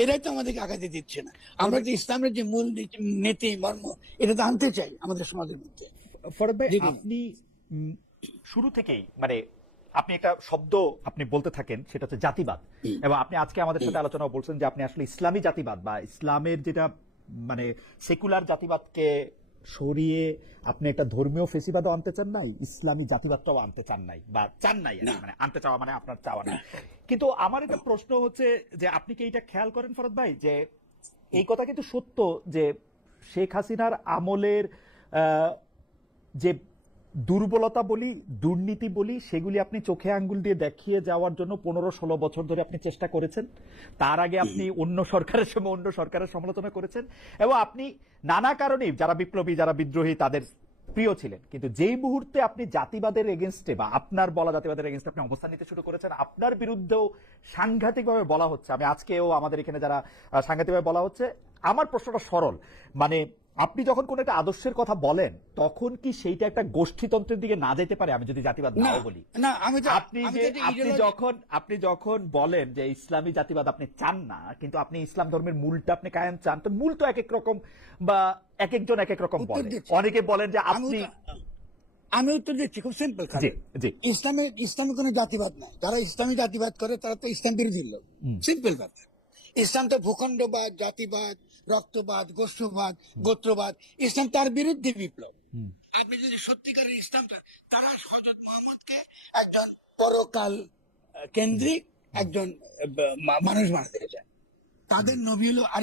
এরাই তো আমাদেরকে আগাতে দিচ্ছে না। আমরা তো ইসলামের যে মূল নীতি মর্ম এটা তো আনতে চাই আমাদের সমাজের মধ্যে। ফরদ ভাই, জি জি। আপনি শুরু থেকেই মানে আপনি একটা শব্দ আপনি বলতে থাকেন, সেটা হচ্ছে জাতিবাদ। এবং আপনি আজকে আমাদের সাথে আলোচনা বলছেন যে আপনি আসলে ইসলামী জাতিবাদ বা ইসলামের যেটা মানে সেকুলার জাতিবাদকে সরিয়ে আপনি একটা ধর্মীয় ফেসিবাদও আনতে চান নাই, ইসলামী জাতিবাদটাও আনতে চান নাই, বা চান নাই আর কি। না মানে আনতে চাওয়া মানে আপনার চাওয়া না। কিন্তু আমার একটা প্রশ্ন হচ্ছে যে আপনি কি এটা খেয়াল করেন ফরদ ভাই, যে এই কথা কিন্তু সত্য যে শেখ হাসিনার আমলের যে দুর্বলতা বলি, দুর্নীতি বলি, সেগুলি আপনি চোখে আঙ্গুল দিয়ে দেখিয়ে যাওয়ার জন্য 15-16 বছর ধরে আপনি চেষ্টা করেছেন। তার আগে আপনি অন্য সরকারের সময় অন্য সরকারের সমালোচনা করেছেন, এবং আপনি নানা কারণে যারা বিপ্লবী যারা বিদ্রোহী তাদের প্রিয় ছিলেন। কিন্তু যেই মুহূর্তে আপনি জাতিবাদের এগেনস্টে বা আপনার বলা জাতিবাদের এগেনস্টে আপনি অবস্থান নিতে শুরু করেছেন, আপনার বিরুদ্ধেও সাংঘাতিকভাবে বলা হচ্ছে। আমি আজকেও আমাদের এখানে যারা সাংঘাতিকভাবে বলা হচ্ছে, আমার প্রশ্নটা সরল, মানে আপনি যখন কোন একটা আদর্শের কথা বলেন তখন কি সেইটা একটা গোষ্ঠীতন্ত্রের দিকে না যেতে পারে? আমি যদি জাতিবাদ না নাও বলি, না, আমি তো আপনি আমি যে তো এটা আপনি যখন বলেন যে ইসলামী জাতিবাদ আপনি চান না, কিন্তু আপনি ইসলাম ধর্মের মূলটা আপনি কায়েম চান, তো মূল তো এক এক রকম, বা এক একজন এক এক রকম উত্তর বলে। দিচ্ছি। অনেকে বলেন যে আমি আপনি আমি উত্তর দিচ্ছি খুব সিম্পল জি কারণ জি ইসলামে কোনো জাতিবাদ নাই। যারা ইসলামী জাতিবাদ করে তারা তো ইসলাম বিরোধী লোক। সিম্পল ব্যাপার। ইসলাম তো ভূখণ্ডবাদ, জাতিবাদ, রক্তবাদ, গোষ্ঠবাদ, গোত্রবাদ, ইসলাম তার বিরুদ্ধে বিপ্লব। আপনি যদি সত্যিকারের ইসলামটা, তারা হযরত মুহাম্মদকে একজন পরকাল কেন্দ্রিক একজন মানুষ বানাতে চায়। তাদের নবী হলো আর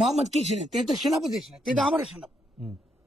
মোহাম্মদ কি ছিলেন? তিনি তো সেনাপতি ছিলেন, তিনি তো আমারও সেনাপতি।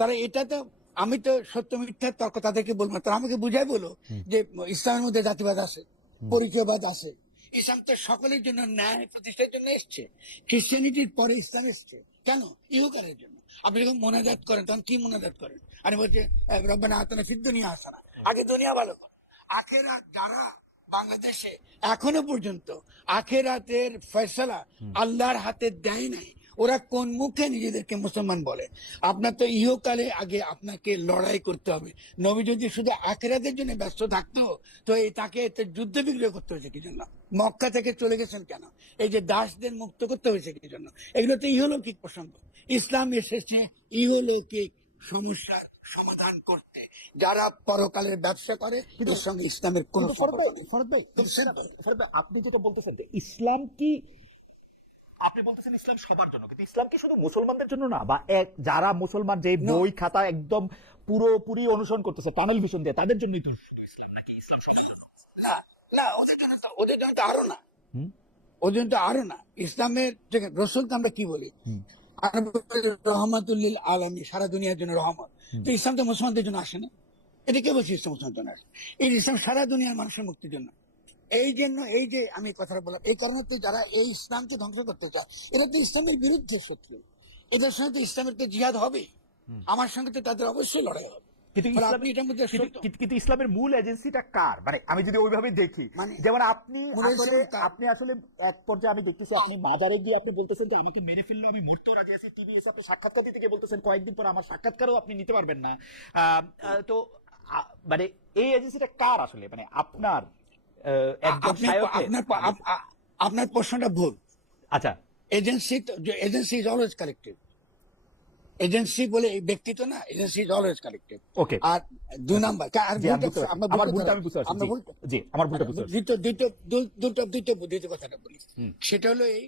তারা এটা তো, আমি তো সত্য মিথ্যার তর্ক তাদেরকে বলবো না, তারা আমাকে বুঝাই বলো যে ইসলামের মধ্যে জাতিবাদ আছে, পরিচয়বাদ আছে। ইসলাম তো সকলের জন্য ন্যায় প্রতিষ্ঠার জন্য এসছে। খ্রিস্টানিটির পরে ইসলাম এসছে কেন? ইহকালের জন্য। আপনি যখন মোনাজাত করেন তখন কি মোনাজাত করেন? আরে বলছে রব্বানা আতিনা ফিদ দুনিয়া হাসানা, আগে দুনিয়া ভালো করো। আখেরাত যারা বাংলাদেশে এখনো পর্যন্ত আখেরাতের ফয়সালা আল্লাহর হাতে দেয় নাই, ওরা কোন মুখে নিজেদেরকে মুসলমান বলে? আপনার তো ইহকালে আগে আপনাকে লড়াই করতে হবে। নবী যদি শুধু আখেরাতের জন্য ব্যস্ত থাকতো তো তাকে যুদ্ধ বিগ্রহ করতে হয়েছে কি জন্য? মক্কা থেকে চলে গেছেন কেন? এই যে দাসদের মুক্ত করতে হয়েছে কি জন্য? এগুলো তো ইহলৌকিক প্রসঙ্গ। ইসলাম এসেছে ইহলৌকিক সমস্যার সমাধান করতে। যারা পরকালের ব্যবসা করে এর সঙ্গে ইসলামের কোন সম্পর্ক নেই। ফরদ ভাই, খুব simple। আপনি যেটা বলতেছেন যে ইসলাম কি, আপনি বলতেছেন ইসলাম সবার জন্য, কিন্তু ইসলাম কি শুধু মুসলমানদের জন্য না, বা এক যারা মুসলমান যে No, বই খাতা একদম পুরোপুরি অনুসরণ করতেছে টানেল ভিশন দিয়ে, তাদের জন্যই তো শুধু ইসলাম, নাকি ইসলাম সবার জন্য? না না, ওদের জন্য তো আরো না, ওদের জন্য তো আরো না। ইসলামের রসুলকে আমরা কি বলি? রহমাতুল্লিল আলমী, সারা দুনিয়ার জন্য রহমত। তো ইসলাম তো মুসলমানদের জন্য আসে না। এটা কে বলছে ইসলাম মুসলমানদের জন্য আসে? এই ইসলাম সারা দুনিয়ার মানুষের মুক্তির জন্য। এই জন্য এই যে আমি কথাটা বললাম, এই কারণে তো যারা এই ইসলামকে ধ্বংস করতে চায় এরা তো ইসলামের বিরুদ্ধে শত্রু। এদের সঙ্গে তো ইসলামের তো জিহাদ হবে। আমার সঙ্গে তো তাদের অবশ্যই লড়াই হবে। কিন্তু ফলে আপনি এটার মধ্যে কিন্তু ইসলামের মূল এজেন্সিটা কার? মানে আমি যদি ওইভাবে দেখি, মানে যেমন আপনি মূল আসলে এজেন্সি কার? আপনি আসলে এক পর্যায়ে আমি দেখতেছি আপনি মাজারে গিয়ে আপনি বলতেছেন যে আমাকে মেরে ফেললেও আমি মরতেও রাজি আছি। টিভি এসে আপনি সাক্ষাৎকার দিতে গিয়ে বলতেছেন কয়েকদিন পর আমার সাক্ষাৎকারও আপনি নিতে পারবেন না। তো মানে এই এজেন্সিটা কার আসলে? মানে আপনার একজন শায়খের? আপনার প্রশ্নটা ভুল। আচ্ছা, agency is always collective. Agency বলে এই ব্যক্তি তো না, এজেন্সি ইজ অলওয়েজ কালেক্টিভ। ওকে, আর দুই নাম্বার আমার ভুলটা আমি বুঝতে পারছি। জি, আমার ভুলটা বুঝতে পারছি। দ্বিতীয় কথাটা বলি, সেটা হলো এই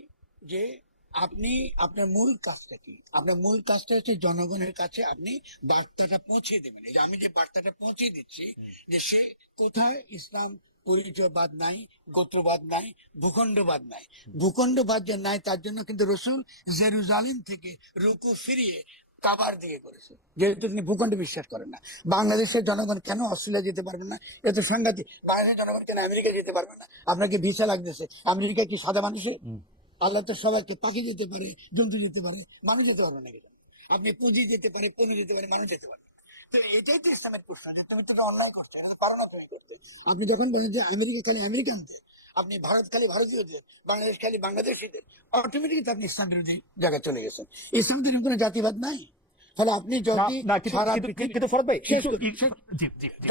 যে আপনি আপনার মূল কাজটা কি? আপনার মূল কাজটা হচ্ছে জনগণের কাছে আপনি বার্তাটা পৌঁছে দেবেন। এই যে আমি যে বার্তাটা পৌঁছে দিচ্ছি যে সে কোথায় ইসলাম পরিচয়বাদ নাই, গোত্রবাদ নাই, ভূখণ্ডবাদ নাই। ভূখণ্ডবাদ যে নাই তার জন্য কিন্তু রসুল জেরুজালেম থেকে রুকু ফিরিয়ে কাবার দিকে করেছে, যেহেতু তিনি ভূখণ্ডে বিশ্বাস করেন না। বাংলাদেশের জনগণ কেন অস্ট্রেলিয়া যেতে পারবে না? এ তো সাংঘাতিক। বাংলাদেশের জনগণ কেন আমেরিকা যেতে পারবে না? আপনাকে ভিসা লাগতেছে। আমেরিকা কি সাদা মানুষের? আল্লাহ তো সবাইকে, পাখি যেতে পারে, জন্তু যেতে পারে, মানুষ যেতে পারবে না। কেন? আপনি পুঁজি যেতে পারে, পণু যেতে পারে, মানুষ যেতে পারে। তো এটাই তো ইসলামের প্রশ্ন যে তুমি তো অন্যায় করছো, পারো না তুমি করতে। আপনি যখন বলেন যে আমেরিকা খালি আমেরিকানদের, আপনি ভারত খালি ভারতীয়দের, বাংলাদেশ খালি বাংলাদেশিদের, অটোমেটিক আপনি ইসলাম বিরোধী জায়গায় চলে গেছেন। ইসলাম তো কোনো জাতিবাদ নাই। ফলে আপনি যদি সারা কিন্তু ফরদ ভাই,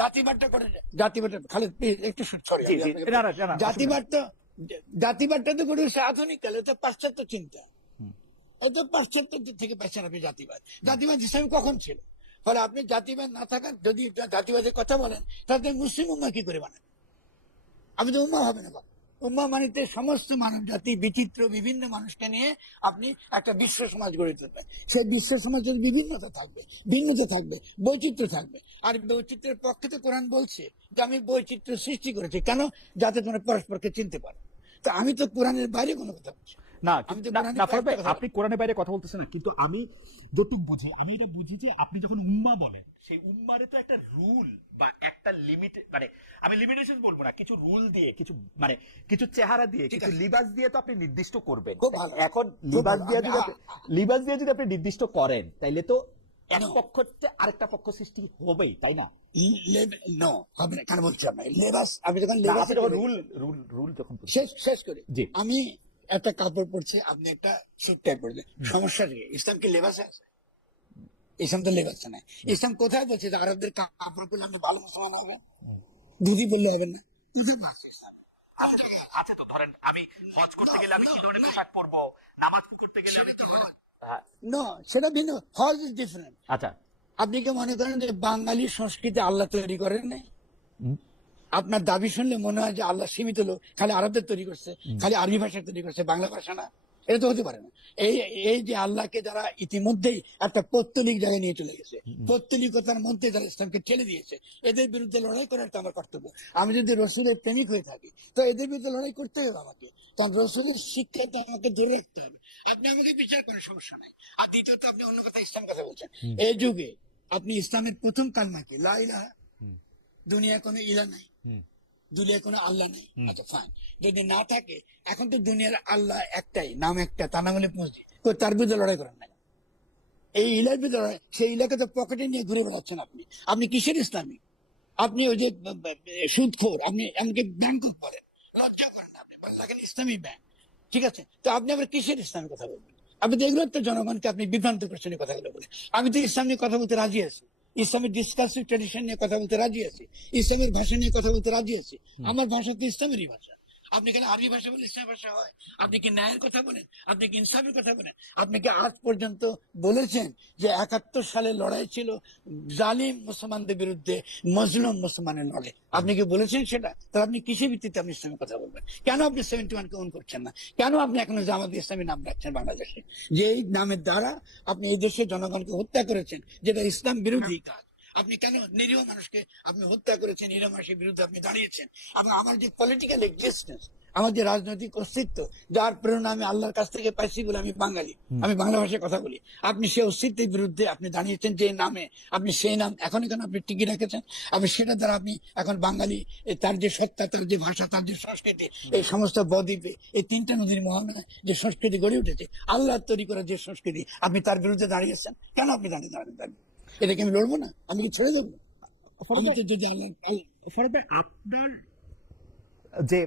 জাতিবাদটা করেন, জাতিবাদ খালি একটু সরি, জাতিবাদ তো জাতিবাদটা তো করে হচ্ছে আধুনিক কালে, তো পাশ্চাত্য চিন্তা, ও তো পাশ্চাত্য থেকে পাচ্ছেন আপনি জাতিবাদ। জাতিবাদ ইসলামে কখন ছিল? ফলে আপনি জাতিবাদ না থাকার যদি জাতিবাদের কথা বলেন, তাহলে মুসলিম উম্মা কি করে বানান? আপনি তো উম্মা হবে না কখন। উম্মা মানিতে সমস্ত মানব জাতি বিচিত্র বিভিন্ন মানুষকে নিয়ে আপনি একটা বিশ্ব সমাজ গড়ে তুলবেন। সেই বিশ্ব সমাজের বিভিন্নতা থাকবে, ভিন্নতা থাকবে, বৈচিত্র্য থাকবে। আর বৈচিত্র্যের পক্ষে তো কোরআন বলছে যে আমি বৈচিত্র্য সৃষ্টি করেছি, কেন? যাতে তোমরা পরস্পরকে চিনতে পারো। তো আমি তো কোরআনের বাইরে কোনো কথা বলছি না। না আমি তো না কোরআনের না ফরহাদ কয়েকটা ভাই, কথা আপনি কোরআনের বাইরে কথা বলতেছেন না, কিন্তু আমি যতটুকু বুঝি, আমি এটা বুঝি যে আপনি যখন উম্মা বলেন, সেই উম্মারে তো একটা রুল বা একটা লিমিট, মানে আমি লিমিটেশন বলবো না, কিছু রুল দিয়ে, কিছু মানে কিছু চেহারা দিয়ে, ঠিক কিছু আছে। লিবাস দিয়ে তো আপনি নির্দিষ্ট করবেন। খুব ভালো, এখন খুব লিবাস ভালো। দিয়ে যদি লিবাস দিয়ে যদি আপনি নির্দিষ্ট করেন, তাইলে তো এক No, পক্ষ হচ্ছে আরেকটা পক্ষ সৃষ্টি হবেই, তাই না? নো, হবে না, কেন বলছি আপনাকে লেবাস? আমি যখন না, লেবাসে আপনি যখন চলে রুল গেছি, রুল রুল যখন বলছেন। শেষ করি। জি। আমি একটা কাপড় পরছি, আপনি একটা স্যুট টাই পরছেন, সমস্যা কি? ইসলাম কি লেবাসে আছে? ইসলাম তো লেবাসে নাই। ইসলাম কোথায় বলছে যে আরবদের কাপড় পরলে আপনি ভালো মুসলমান হবেন? ধুতি বললে হবে না? কোথায় পাচ্ছে ইসলাম? কোন জায়গায়? আছে তো, ধরেন আমি হজ করতে No, গেলে আমি no, কি ধরনের no, পোশাক পরবো, নামাজ পড়তে গেলে আমি সেটা কি তো ধরনের- হজ। হ্যাঁ, No, সেটা ভিন্ন। হজ ইজ ডিফারেন্ট। আচ্ছা। আপনি কি মনে করেন যে বাঙালি সংস্কৃতি আল্লাহ তৈরি করেন নাই? হুম, আপনার দাবি শুনলে মনে হয় যে আল্লাহ সীমিত লোক, খালি আরবদের তৈরি করছে, খালি আরবি ভাষা তৈরি করছে, বাংলা ভাষা না। এটা তো হতে পারে না। এই এই যে আল্লাহকে যারা ইতিমধ্যেই একটা পৌত্তলিক জায়গায় নিয়ে চলে গেছে, পৌত্তলিকতার মধ্যে যারা ইসলামকে ঠেলে দিয়েছে, এদের বিরুদ্ধে লড়াই করার তো আমার কর্তব্য। আমি যদি রসুলের প্রেমিক হয়ে থাকি, তো এদের বিরুদ্ধে লড়াই করতে হবে আমাকে, কারণ রসুলের শিক্ষা তো আমাকে ধরে রাখতে হবে। আপনি আমাকে বিচার করেন, সমস্যা নাই। আর দ্বিতীয়ত, আপনি অন্য কথা ইসলাম কথা বলছেন। এই যুগে আপনি ইসলামের প্রথম কালমা কি? লা ইলাহা। দুনিয়া কোনো ইলা নাই, হুম, দুনিয়ায় কোনো আল্লাহ নেই। আচ্ছা ফাইন, যদি না থাকে, এখন তো দুনিয়ার আল্লাহ একটাই, নাম একটা, তার নাম হলে মসজিদ। তো তার বিরুদ্ধে লড়াই করেন না। এই ইলার বিরুদ্ধে লড়াই, সেই ইলাকে তো পকেটে নিয়ে ঘুরে বেড়াচ্ছেন আপনি। আপনি কিসের ইসলামী? আপনি ওই যে সুদখোর, আপনি এমনকি ব্যাংক করেন, লজ্জা করেন না, আপনি লাগেন ইসলামী ব্যাংক। ঠিক আছে, তো আপনি আবার কিসের ইসলামের কথা বলবেন? আপনি তো এগুলো তো জনগণকে আপনি বিভ্রান্ত করছেন এই কথাগুলো বলে। আমি তো ইসলাম নিয়ে কথা বলতে রাজি আছি, ইসলামের ডিসকাসিভ ট্রেডিশন নিয়ে কথা বলতে রাজি আছি, ইসলামের ভাষা নিয়ে কথা বলতে রাজি আছি। আমার ভাষা তো ইসলামেরই ভাষা। আপনি কেন আরবি ভাষা বলে ইসলামের ভাষা হয়? আপনি কি ন্যায়ের কথা বলেন? আপনি কি ইনসাফের কথা বলেন? আপনি কি আজ পর্যন্ত বলেছেন যে 71 সালে লড়াই ছিল জালিম মুসলমানদের বিরুদ্ধে, মজলুম মুসলমানের লড়াই? আপনি কি বলেছেন সেটা? তাহলে আপনি কিসের ভিত্তিতে আপনি ইসলামের কথা বলবেন? কেন আপনি 71-কে অন করছেন না? কেন আপনি এখনো জামাত ইসলামী নাম রাখছেন বাংলাদেশে, যে এই নামের দ্বারা আপনি এই দেশের জনগণকে হত্যা করেছেন, যেটা ইসলাম বিরোধী কাজ? আপনি কেন নিরীহ মানুষকে আপনি হত্যা করেছেন, নিরীহ মানুষের বিরুদ্ধে আপনি দাঁড়িয়েছেন? এবং আমার যে পলিটিক্যাল এক্সিস্টেন্স, আমার যে রাজনৈতিক অস্তিত্ব, যার প্রেরণা আমি আল্লাহর কাছ থেকে পাইছি বলে আমি বাঙালি, আমি বাংলা ভাষায় কথা বলি, আপনি সেই অস্তিত্বের বিরুদ্ধে আপনি দাঁড়িয়েছেন যে নামে, আপনি সেই নাম এখন কেন আপনি টিকিয়ে রেখেছেন? আপনি সেটা দ্বারা আপনি এখন বাঙালি, তার যে সত্তা, তার যে ভাষা, তার যে সংস্কৃতি, এই সমস্ত বদ্বীপে এই 3টা নদীর মোহনায় যে সংস্কৃতি গড়ে উঠেছে, আল্লাহ তৈরি করা যে সংস্কৃতি, আপনি তার বিরুদ্ধে দাঁড়িয়েছেন। কেন আপনি দাঁড়িয়ে এটা কি আমি লড়বো না? আমি কি ছেড়ে দেবো? আমি তো যদি ফরহাদ ভাই, আপনার যে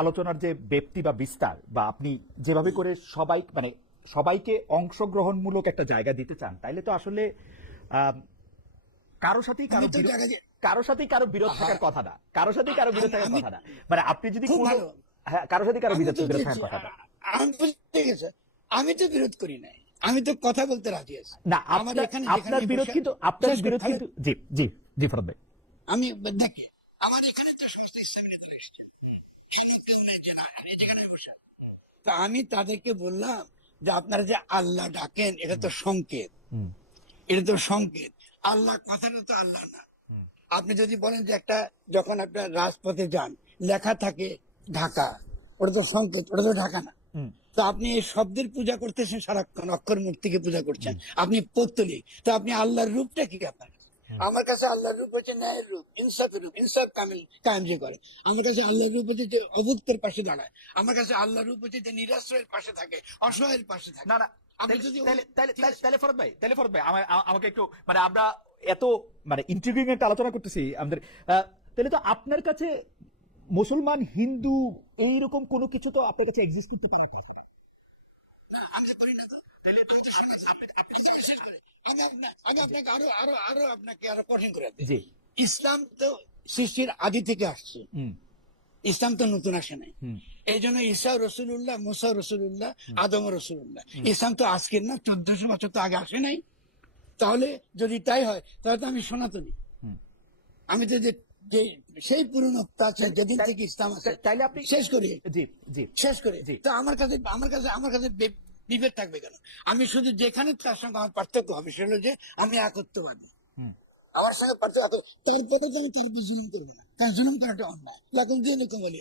আলোচনার যে ব্যক্তি বা বিস্তার, বা আপনি যেভাবে করে সবাই মানে সবাইকে অংশগ্রহণমূলক একটা জায়গা দিতে চান, তাইলে তো আসলে আম, কারো সাথেই আমি তো জায়গা কারো সাথেই কারো বিরোধ আহা, থাকার কথা না, কারো সাথেই কারো বিরোধ থাকার আমি কথা না। মানে আপনি যদি খুব কোনো, ভালো, হ্যাঁ, কারো সাথেই কারো আমি বিরোধ তো বিরোধ দিচ্ছি, থাকার কথা না। আমি বুঝতে গেছে, আমি তো বিরোধ করি নাই, আমি তো কথা বলতে রাজি আছি। না, আমার আপনার এখানে যেখানে আপনার বিরোধ বসে কিন্তু, আপনার শেষ করি বিরোধ তাহলে। কিন্তু, জি জি জি ফরহাদ ভাই। আমি দেখে আমার এখানে তো সমস্ত ইসলামী নেতারা এসেছে, কেউ নেই যে না এই যেখানে বসে আছে। তো আমি তাদেরকে বললাম যে আপনারা যে আল্লাহ ডাকেন, এটা তো সংকেত, হুম, এটা তো সংকেত। আল্লাহ কথাটা তো আল্লাহ না। আপনি যদি বলেন যে একটা, যখন আপনার রাজপথে যান, লেখা থাকে ঢাকা, ওটা তো সংকেত, ওটা তো ঢাকা না। হুম, তো আপনি এই শব্দের পূজা করতেছেন সারাক্ষণ, অক্ষর মূর্তিকে পূজা করছেন, আপনি পৌত্তলিক। তো আপনি আল্লাহর রূপটা কি আপনার কাছে? আমার কাছে আল্লাহর রূপ হচ্ছে ন্যায়ের রূপ, ইনসাফের রূপ, ইনসাফ কামিল কায়েম যে করে। আমার কাছে আল্লাহর রূপ হচ্ছে যে অভুক্তের পাশে দাঁড়ায়। আমার কাছে আল্লাহর রূপ হচ্ছে যে নিরাশ্রয়ের পাশে থাকে, অসহায়ের পাশে থাকে। না না, আপনি যদি তাহলে ফরহাদ ভাই আমাকে একটু, মানে আমরা এত মানে ইন্ট্রিগিং একটা আলোচনা করতেছি আমাদের, তাহলে তো আপনার কাছে মুসলমান, হিন্দু এইরকম কোনো কিছু তো আপনার কাছে এক্সিস্ট করতে পারার কথা না। না, আমি তো করি না তো। তাহলে তো আমি তো শুনেছি, আমি তো বিশ্বাস করি। আমি আপনাকে আরো আরো আরো আপনাকে আরো কঠিন করে দিই। জি। ইসলাম তো সৃষ্টির আদি থেকে আসছে। হুম, ইসলাম তো নতুন আসে নাই। এই জন্য ঈসা রসুল্লাহ, মুসা রসুল্লাহ, আদম রসুল্লাহ। ইসলাম তো আজকের না, 1400 বছর তো আগে আসে নাই। তাহলে যদি তাই হয় তাহলে তো আমি সনাতনী। আমি তো যে সেই পুরনো প্রাচীন যেদিন থেকে ইসলাম আছে তাইলে আপনি শেষ করি, জি জি শেষ করে জি। তো আমার কাছে বিভেদ থাকবে কেন? আমি শুধু যেখানে তার সঙ্গে আমার পার্থক্য হবে সেটা হলো যে আমি একত্ববাদী। আমার সঙ্গে পার্থক্য তারপরে তো আমি তার জুলুম করবো না, তার জুলুম করাটা অন্যায়। লাগুন দিয়ে কমালি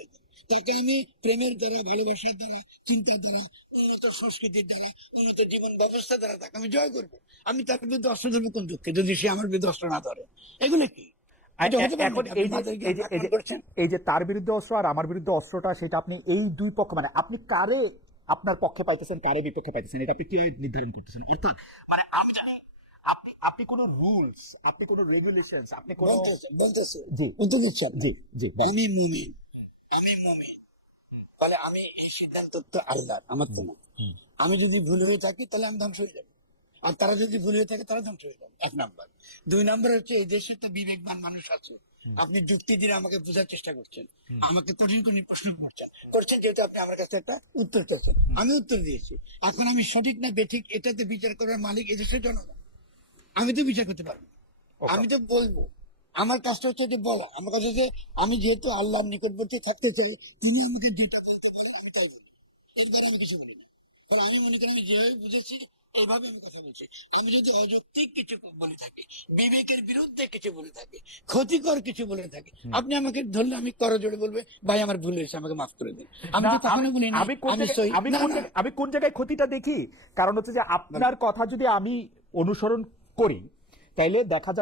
তাকে আমি প্রেমের দ্বারা, ভালোবাসার দ্বারা, চিন্তার দ্বারা, উন্নত সংস্কৃতির দ্বারা, উন্নত জীবন ব্যবস্থা দ্বারা তাকে আমি জয় করবো। আমি তার বিরুদ্ধে অস্ত্র ধরবো কোন দুঃখে, যদি সে আমার বিরুদ্ধে অস্ত্র না ধরে? এগুলো কি? এটা হতে পারে এখন নাকি? আপনি এই যে মাথায় কি এই যে এই আক্রমণ যে করছেন? এই যে তার বিরুদ্ধে অস্ত্র আর আমার বিরুদ্ধে অস্ত্রটা, সেটা আপনি এই দুই পক্ষ মানে আপনি কারে আপনার পক্ষে পাইতেছেন, কারে বিপক্ষে পাইতেছেন, এটা আপনি কে নির্ধারণ করতেছেন? অর্থাৎ মানে আমি যদি আপনি আপনি কোনো রুলস, আপনি কোনো রেগুলেশনস, আপনি কোনো বলতেছে জি উত্তর দিচ্ছি জি আপনাকে। জি আমি মুমিন, আমি মুমিন, তাহলে আমি এই সিদ্ধান্ত তো আল্লাহর, আমার তো না। আমি যদি ভুল হয়ে থাকি তাহলে আমি ধ্বংস হয়ে যাবো, আর তারা যদি ভুল হয়ে থাকে তারা ধ্বংস হয়ে যাবে। 1 নাম্বার। 2 নাম্বার হচ্ছে এই দেশে তো বিবেকবান মানুষ আছে। আপনি যুক্তি দিয়ে আমাকে বোঝার চেষ্টা করছেন, আমাকে কঠিন কঠিন প্রশ্ন করছেন যেহেতু আপনি আমার কাছে একটা উত্তর চাচ্ছেন। আমি উত্তর দিয়েছি। এখন আমি সঠিক না বেঠিক এটাতে বিচার করার মালিক এদেশের জনগণ। আমি তো বিচার করতে পারবো না। আমি তো বলবো। আমার কাজটা হচ্ছে যে বলা। আমার কাছে যে আমি যেহেতু আল্লাহর নিকটবর্তী থাকতে চাই, তিনি আমাকে যেটা বলতে পারেন আমি তাই বলি। এরপরে আমি কিছু বলি না। তাহলে আমি মনে করি আমি যেভাবে বুঝেছি এইভাবে আমি কথা বলছি। আমি যদি অযৌক্তিক কিছু বলে থাকি, বিবেকের বিরুদ্ধে কিছু বলে থাকি, ক্ষতিকর কিছু বলে থাকি, আপনি আমাকে ধরলে আমি করজোড়ে বলবে ভাই আমার ভুল হয়েছে, আমাকে মাফ করে দিন। আমি না, তো কখনো বলি না আমি কোন আমি জায়গায় সহি। না না আমি কোন জায়গায় ক্ষতিটা দেখি, কারণ হচ্ছে যে আপনার কথা যদি আমি অনুসরণ করি তাইলে দেখা যাবে